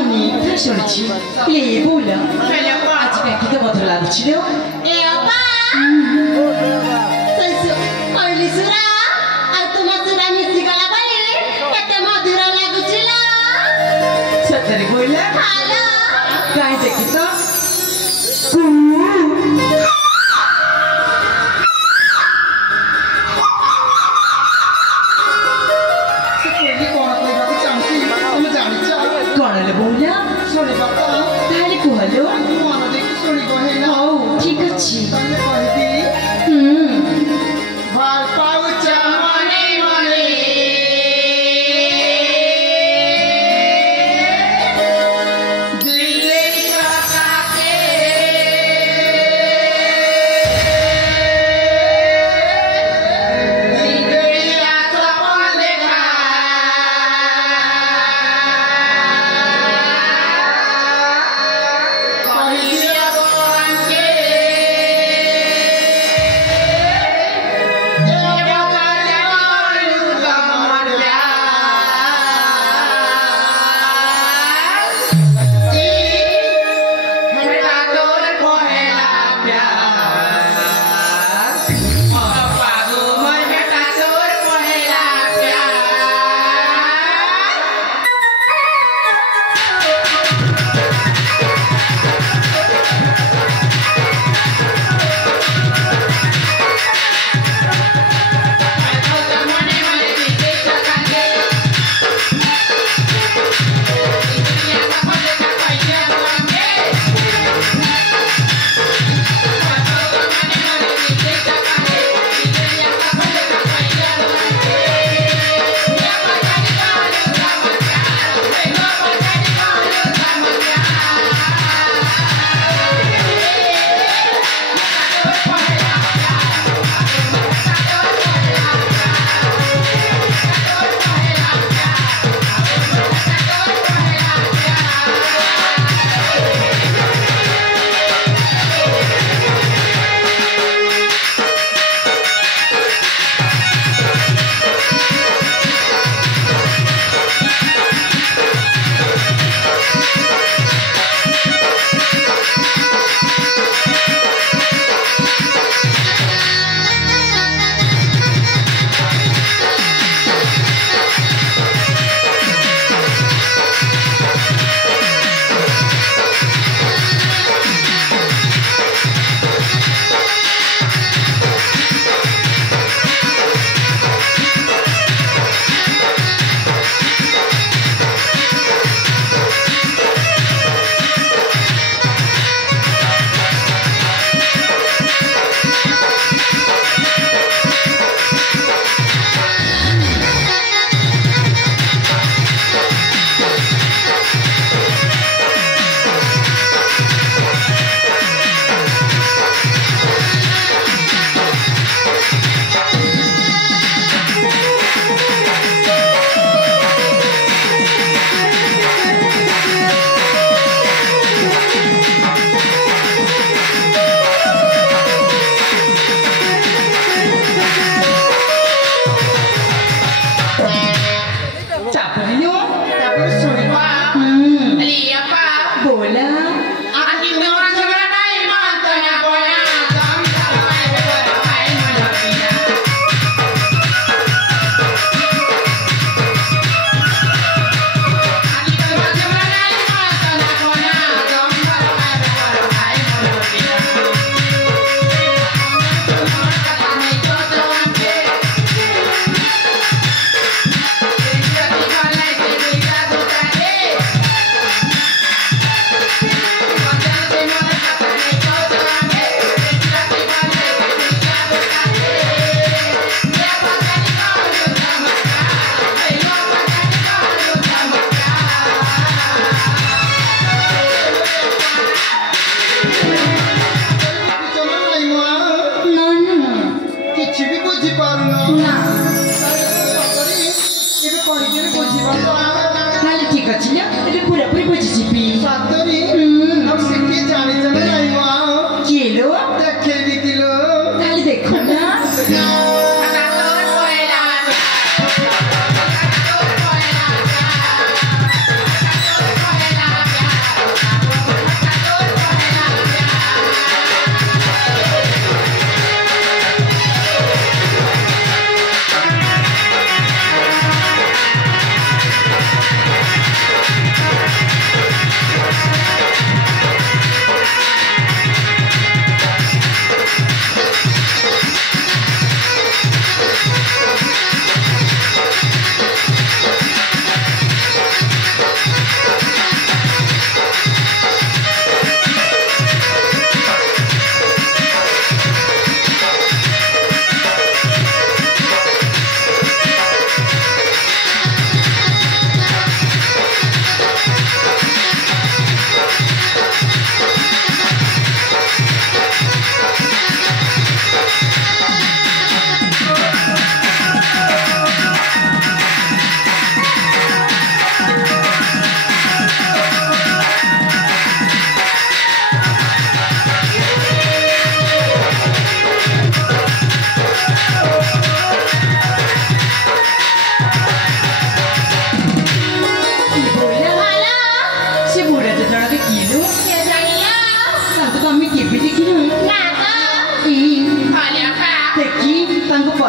ଅନେକ ଶୁଣିଛି ପ୍ଲେବୁଲ ଆଜି କାହିଁକି ତ ମଧୁର ଲାଗୁଛି ରେ ସତରେ କହିଲା କାହିଁ ଦେଖିଛ କଣ ହେଲେ ବୋଉଲା ତାହେଲେ କୁହଲୋ ହଉ ଠିକ ଅଛି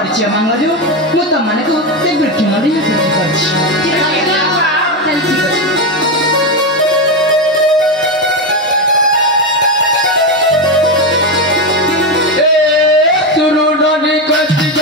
परिचय मांगलु मु तमनको से वृक्ष नदी भेट करछि चल ठीक अछि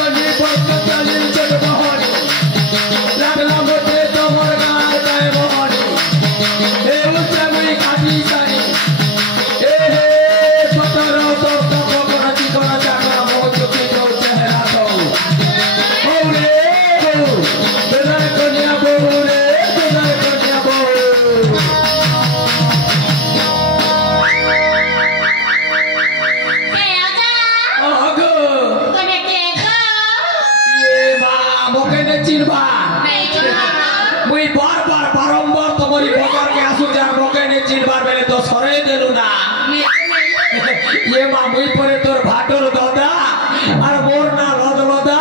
ये मामुई परे तोर भाटर दादा और मोर ना लद लदा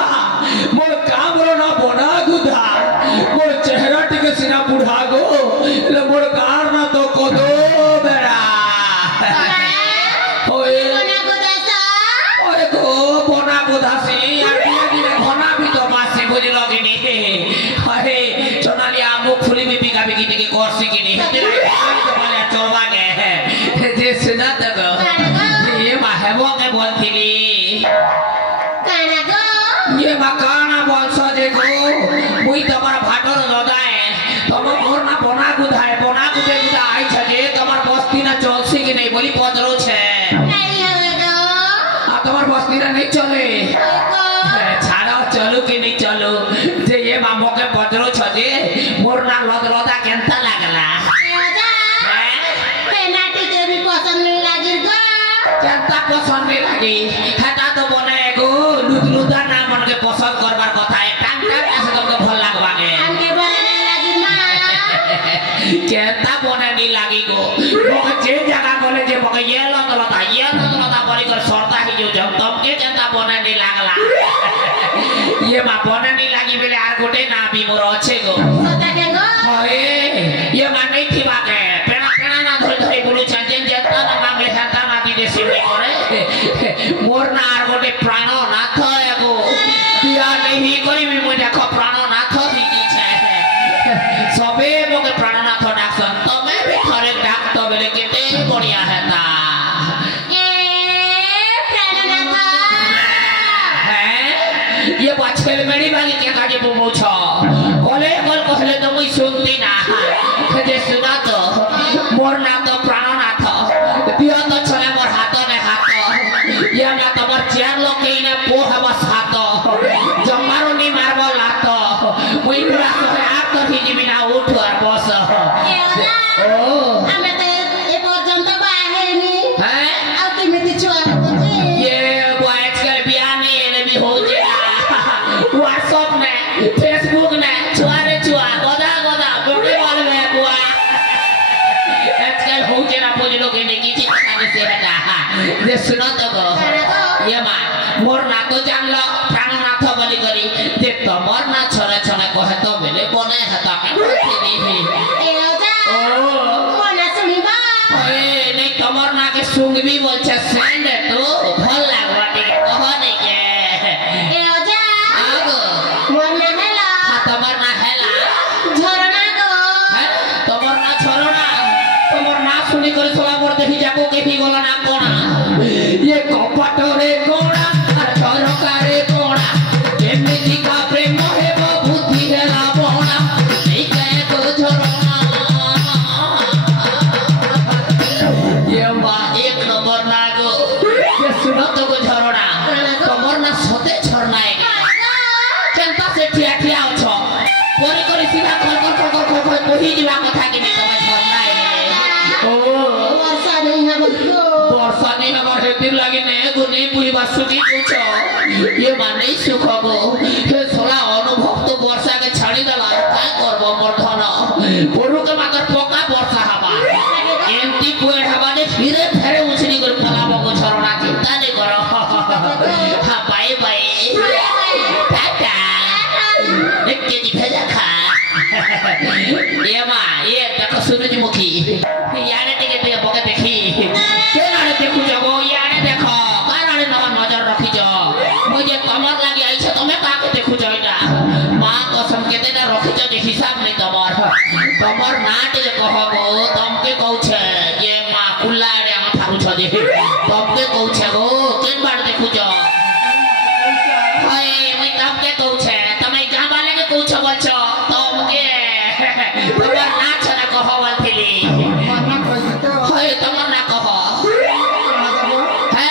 मोर कामरो ना बना गुदा मोर चेहरा टिके सिना बुढ़ा गो ले मोर कार ना तो कोदो बेड़ा ओए बना गुदासा ओए गो बना गुदासी और दिने दिने घना भी तो मासी बुझ लगिनी अरे सोनाली आमु फुली भी बिगा बिगी टिके कोर्सी किनी हेते तो माले चलवा गे हे सिना तक हेबो के बोलथिली काना गो ये मकाना बोलसा देखो मुई तमर भाटर लदाए तम मोर ना बना गुधाए बना गुदे गुदा आई छजे तमर बस्ती ना चलसी कि नहीं बोली पदरो छे नहीं होवे गो आ तमर बस्ती ना नहीं चले छाड़ो चलू कि नहीं चलू जे ये मामो के पदरो छजे मोर ना लद लदा केनता लागला पेनाटी के भी पसंद नहीं लागी गो जनता पसंद नहीं लगी हेता तो बने गो लुदलुदा ना मन के पसंद करबार कथा है टांग टांग ऐसे तुमके भल लागबा के हमके बने नहीं लगी ना केता बने नहीं लगी गो मोके जे जगह बोले जे मोके ये लता बोली कर सरता ही जो जब तुमके केता बने नहीं लागला ये मा बने नहीं लगी बेले आर गोटे ना भी मोर अच्छे गो सता के गो होए ये मा नहीं थी बाके पेना पेना ना धोई धोई बोलू चंजन जेता ना मांगले हेता ना देसी में करे मोर ना आर गोटे प्राण नाथ एगो बिया नहीं कोई भी मुझे देखो प्राण नाथ ही की छे सबे मोके प्राण नाथ डाकसन तमे भी थरे डाक तो बेले केते बढ़िया हेता ए प्राण नाथ है ये पाछल मेरी बागी के काजे बोमो छ कोले कोल कहले तो मुई सुनती ना जे सुना तो मोर ना तो प्राण नाथ बिया तो चले मोर हाथ ने हाथ या ना तमर चार लोग के ने पोहा बस हाथ जमारो नि मारबो लात मुई पूरा से हाथ तो ही जीवी ना उठ और बस ओ हमें तो ए पर्यंत बाहे नी हैं आ कि मिति चुआ ये बॉयज के बिया नहीं एने भी हो जेला व्हाट्सएप ने फेसबुक ने चुआ गोदा गोदा बोके वाले में बुआ आजकल हो जेना पोजलो के ने की से हटा जे सुनो तो गो ये मा मोर ना तो जान लो प्राण नाथ बोली करी जे तमर ना छरे छने कहे तो बेले बने हता के नहीं ए ओजा ओ ना सुनिबा ए नहीं तमर ना के सुंगबी बोल छे सेंड तो भल लागवा के कह नहीं के ए ओजा आगो मोर ना हेला तमर ना हेला झरना गो है तमर ना झरना तमर ना सुनी करे सोला मोर देखि जाको के भी गोला ना कोना ये कपट रे कोना और झरका रे कोना एमिति का प्रेम है वो बुद्धि है लावना नहीं कहे तो झरना ये मा एक नंबर ना गो ये सुनो तो को झरना तमर ना सोते झरना है केनता से ठिया ठिया छ कोरी कोरी सीधा खल कोही जीवा कथा के तमर झरना है ओ वर्षा नहीं है वर्षा नहीं हमार हेतिर लगी ने गुनी पूरी बासुकी कुछ ये माने सुख गो हे सोला अनुभव तो वर्षा के छाड़ी दला का करबो वर्धन पुरु के मात्र पोका वर्षा हवा एंटी पोएट हवा ने फिरे फेरे उछली कर फलाबो को झरना चिंता नहीं करो हां बाय बाय टाटा एक केजी भेजा खा ये मा ये देखो सूरजमुखी याने टिके टिके पके देखी केनारे देखु जगो याने देखो काराने नवा नजर रखी जो मुझे कमर लागी आई छ तमे कहूछ गो केन बार देखु छ हाय मैं तमके कहूछ तमे गां वाले के कहूछ बोल छ तमके तमर ना छ ना कहवल थिली हाय तमर ना कह है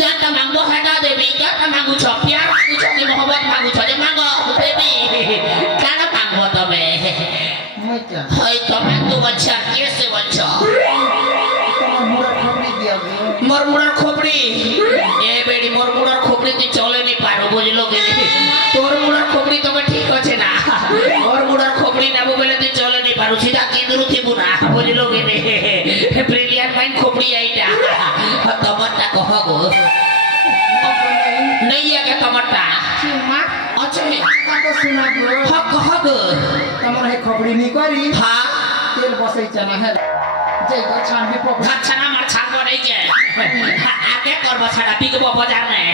जान त मांगो हटा देबी का त मांगु छ प्यार मांगु छ कि मोहब्बत मांगु छ जे मांगो देबी काना मांगो तमे हाय तमे तो बच्चा कैसे बच्चा मोर मुड़र खोपड़ी ए बेडी मोर मुड़र खोपड़ी ती चले नहीं पारो बुझलो के तोर मुड़र खोपड़ी तमे ठीक আছে না मोर मुड़र खोपड़ी ना बोले ती चले नहीं पारो सीधा केंद्र थी बुना बुझलो के ब्रिलियंट माइंड खोपड़ी आईटा तमटा कहगो नहीं है के तमटा मां अच्छा तो सुना गो हक कहगो तमर है खोपड़ी नहीं करी हां तेल बसई चना है जे को छान भी पक छाना मार छान को नहीं के आके कर बछड़ा पिक बाजार में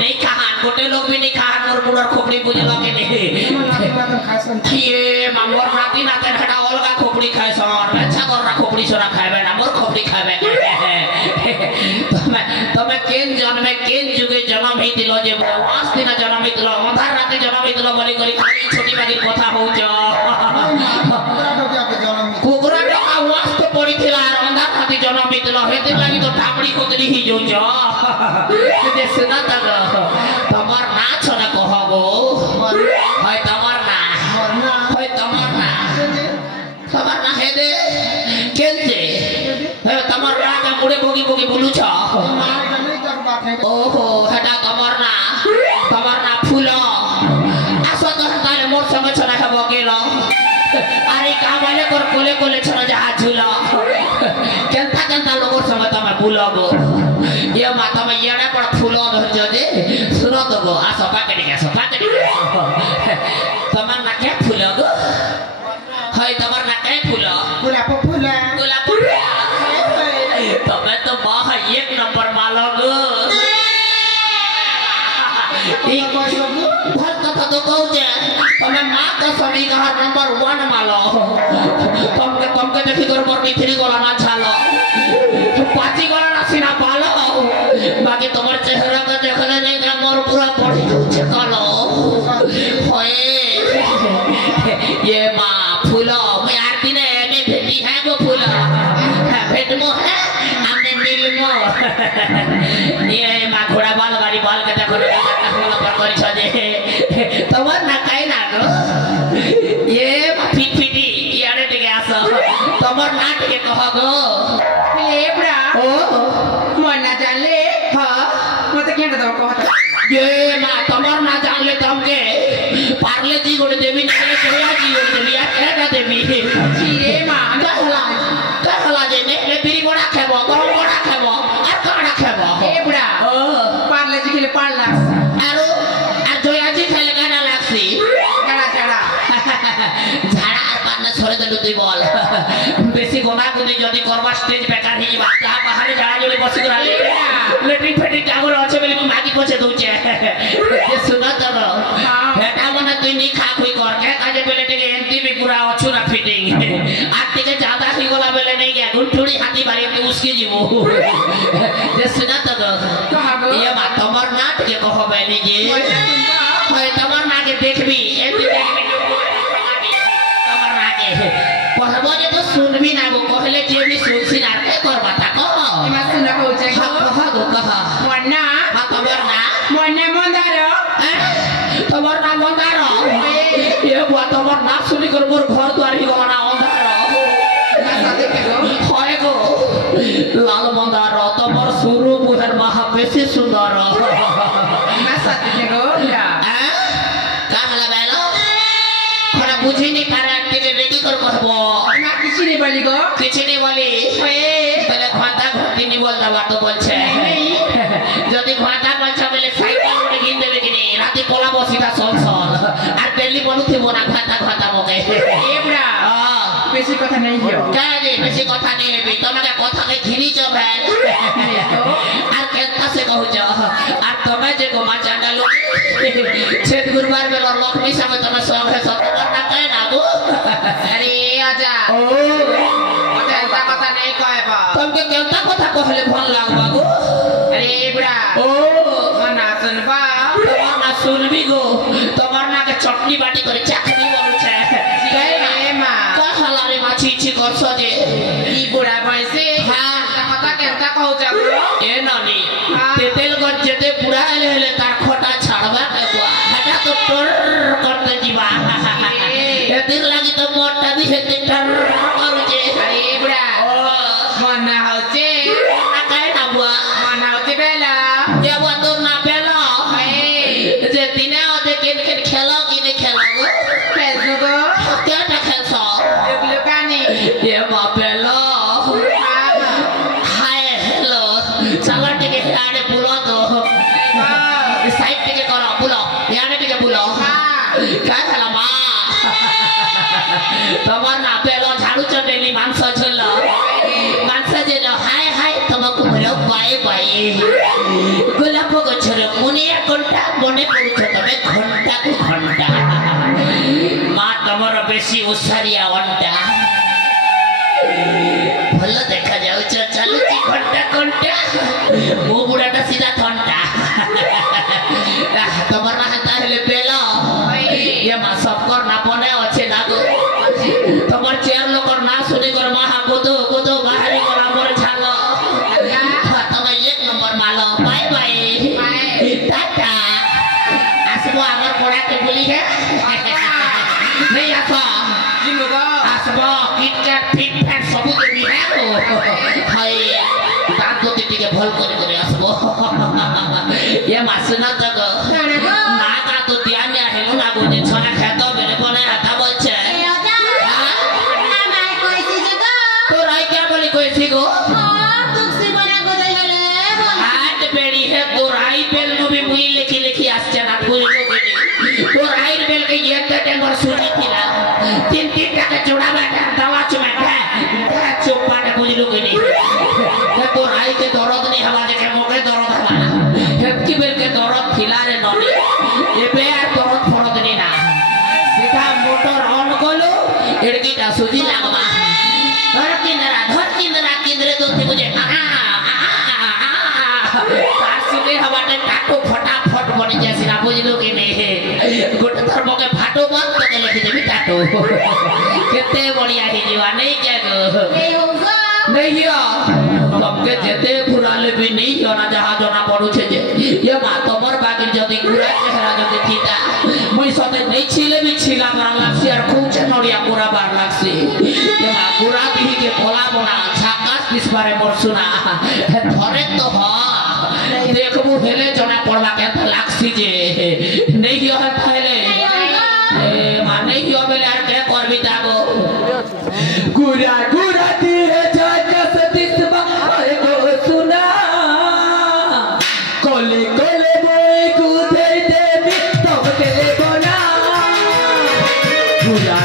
नहीं कहा गोटे लोग भी नहीं कहा मोर मुड़र खोपड़ी बुझलो के नहीं ये मांगोर नाती नाते घटा ओलगा खोपड़ी खाय सन अच्छा कररा खोपड़ी छोरा खाबे ना मोर खोपड़ी खाबे तमे केन जन्मे केन जुगे जन्म ही दिलो जे वास दिन जन्म ही दिलो अंधार राते जन्म ही दिलो बड़ी करी खाली छोटी बागी कथा हो जो कुकुरा टका वास तो पड़ी थिला अंधार राते जन्म ही दिलो हेते लागी तो ठापड़ी कोतली ही जो जो जे सुना तक तमर ना छोना कहगो हाय तमर ना हाय तमर ना हे दे केलजे हे तमर ना का मुड़े बोगी बोगी बोलू छ ओहो हटा तमर ना फूलो आसो तो ताले मोर संग छना हबो गेलो अरे का वाले कर कोले कोले छना जा झुलो केनता लोगोर संग तमे बुलगो ये माता में येड़ा पर फूलो धरजो दे सुनो तो गो आसो पाकेट के तमर ना के फूलगो हाय तमर ना के फूलो गुलाब तमे तो मां एक नंबर मालोगो भल कथा तो कहूचे तमे मां का समी का नंबर 1 मालो तमके देखि कर मोर मिथरी गला ना छालो पाची गला ना सीना पालो बाकी तमर चेहरा का देखले नहीं का मोर पूरा बॉडी छे कालो होए ये मां फूलो मैं आरती ने में भेटी है वो फूलो भेट मो है हमने मिल मो ये मां घोड़ा बाल वाली बाल के देखो फूलो पर करी छ जे तमर ना काई ना गो ये फिट फिटी यारे टिके आसो तमर ना टिके कहगो लेबड़ा ओ मन ना जाले हां मते केन तो कहत ये मां तमर ना जानले तमके पार्ले जी गोटे देवी ने सोया जी गोटे देवी या केटा देवी रे मां कहला जे ने बिरी बड़ा खेबो गरम बड़ा खेबो आ काड़ा खेबो लेबड़ा ओ पार्ले जी के पाल लाख आरो आ जोया जी खेले गाना लागसी गाड़ा झाड़ा झाड़ा আর পান্না ছড়ে দেলু তুই বল বেশি গোনা গুনি যদি করবা স্টেজ বেকার হি বাচ্চা বাহারে ঝাড়া জলে বসি করালে লেট্রিন ফেটি কাগর আছে বলি মাগি পছে দউছে যে সুনা তো এটা মানে তুই নি খা খুই কর কে কাজে বেলে টিকে এনটি বি পুরা অছুরা ফিটিং আর টিকে জাদা হি গলা বেলে নেই গে গুঠুড়ি হাতি বাড়ি তে উসকে জীবো যে সুনা তো ये बात तमर ना टिके कहबे नी जे হয় तमर ना के देखबी एती देखबी तमर ना के कहबो जे तो सुनबी ना गो कहले जे भी सुनसी ना के करबा ता कह एमा सुना कहउचे कह गो कह मन्ना हां तमर ना मन्ने मंदारो तमर ना मंदारो ये बुआ तमर ना सुनी कर मोर घर द्वार ही गना अंधारो ना साथे के गो হয় গো लाल मंदारो तमर सुरु बुहर महा बेसी सुंदर ना साथे के गो कहला बेलो खरा बुझी नहीं पारे के रेडी कर कहबो ना किछि नहीं बोली गो किछि नहीं बोली पहले घाटा घटी नहीं बोल दबा तो बोलछे যদি ঘাটা বলছ বলে সাইকেল উড়ে গিন দেবে কি নি রাতে পোলা বসিতা সল সল আর পেলি বলু থিব না ঘাটা মকে এবড়া বেশি কথা নাই হিও কাজে বেশি কথা নেই হেবি তোমাকে কথাকে ঘিনিছ ভেল আর কেতা সে কহুছ আর তুমি যে গোমা চান্ডা লোক छेद गुरुवार में लक्ष्मी समय तुम्हें सौंग है सत्तर ना कहे ना गो अरे आजा ओ ऐसा पता नहीं कहे बा तुम तोके केवता कथा कहले भल लागबा गो अरे बुढ़ा ओ मना सुनबा तोर ना सुनबी गो तोर ना के चटनी बाटी करे चाकनी बोलू छे ए माँ का हला रे मा छी छी करछ जे ई बुढ़ा भैसे हां कथा केवता कहू जागो ए नानी तेतेल गज जेते बुढ़ा हेले तार खोटा छाड़बा के बुआ हटा तो टोर करते जीवा एतिर लागी तो मोटा भी हेते टर करू जे अरे बुढ़ा मना होचे ना काहे ना बुआ मना होचे बेला ये बुआ तो ना पेलो जे दिने ओदे केन खेलो कि नहीं खेलो गो खेलसु गो क्या टा खेलसो लुकानी ये मा पेलो हाय हेलो चला टिके आने बुलो तो साइड टिके करो बुलो याने टिके बुलो काय हला मा तमर ना पेलो झाड़ू चटेली मांस छलो मांस जे हाय हाय तमको भलो बाय बाय गोलाप गछरे मुनिया घंटा मने पड़ुछ तमे घंटा को घंटा मा तमर बेसी उसारिया अंडा भलो देखा जाउ चलू घंटा घंटा मो बुढ़ाटा सीधा घंटा तमर ना हता हेले पेलो ये मा सब कर ना बने अच्छे ना गो तमर चेयर लोकर ना सुने कर मा गोदो गोदो बाहरी कर हमर छालो तमे एक नंबर मालो बाय बाय टाटा आसबो आगर पड़ा के बोली है नहीं आसो जिमुगो आसबो किटकैट फिट फैट सब देबी है गो हाय दांत तो टिके भल करे आसबो ये मासना तक ना का तो ध्यान या हेलो ना गो जे छना खेतो बेले बने आता बोलछे तो राय क्या बोली कोई सी गो हाट बेड़ी है तो राय बेल नो भी मुई लेखी आस्ते ना पूरी लोगे तो राय बेल के ये तटे बर सुनी थिला तीन टाका जोड़ा बैठा दवा चुमा है चुप्पा ने पूरी लोगे नहीं तो राय के दर्द नहीं हवा जे के मोके दर्द हवा हेतकी बेल के दर्द थिला रे ननी एबे आ दर्द फरद नहीं ना सीधा मोटर ऑन कलो एड़कीटा सुजी लागबा धर किंदरा किंदरे तो थे मुझे तार सुने हवाटे टाटो फटाफट बने जैसे ना बुझलो कि नहीं है गोटे धर्म के फाटो बंद तो लिखि देबी टाटो केते बढ़िया ही जीवा नहीं क्या गो नहीं हो तमके जेते फुराले भी नहीं हो ना जहां जना पड़ू छे जे ये मा तमर बागिर जदी गुरा चेहरा जदी थीता मुई सते नहीं छिले भी छिला मारा लागसी और खूब नड़िया पूरा बार लागसी ये मा गुरा दिही के कोला बना छाकास किस बारे मोर सुना धरे तो हो देखबू हेले जना पड़वा के त लागसी जे नहीं हो पहले ए मा नहीं हो बेले आर के करबी तागो गुरा गुरा दिए जाजा सदिसबा आए गो सुना कोले कोले बोई कुदे देवी तब के बना गुरा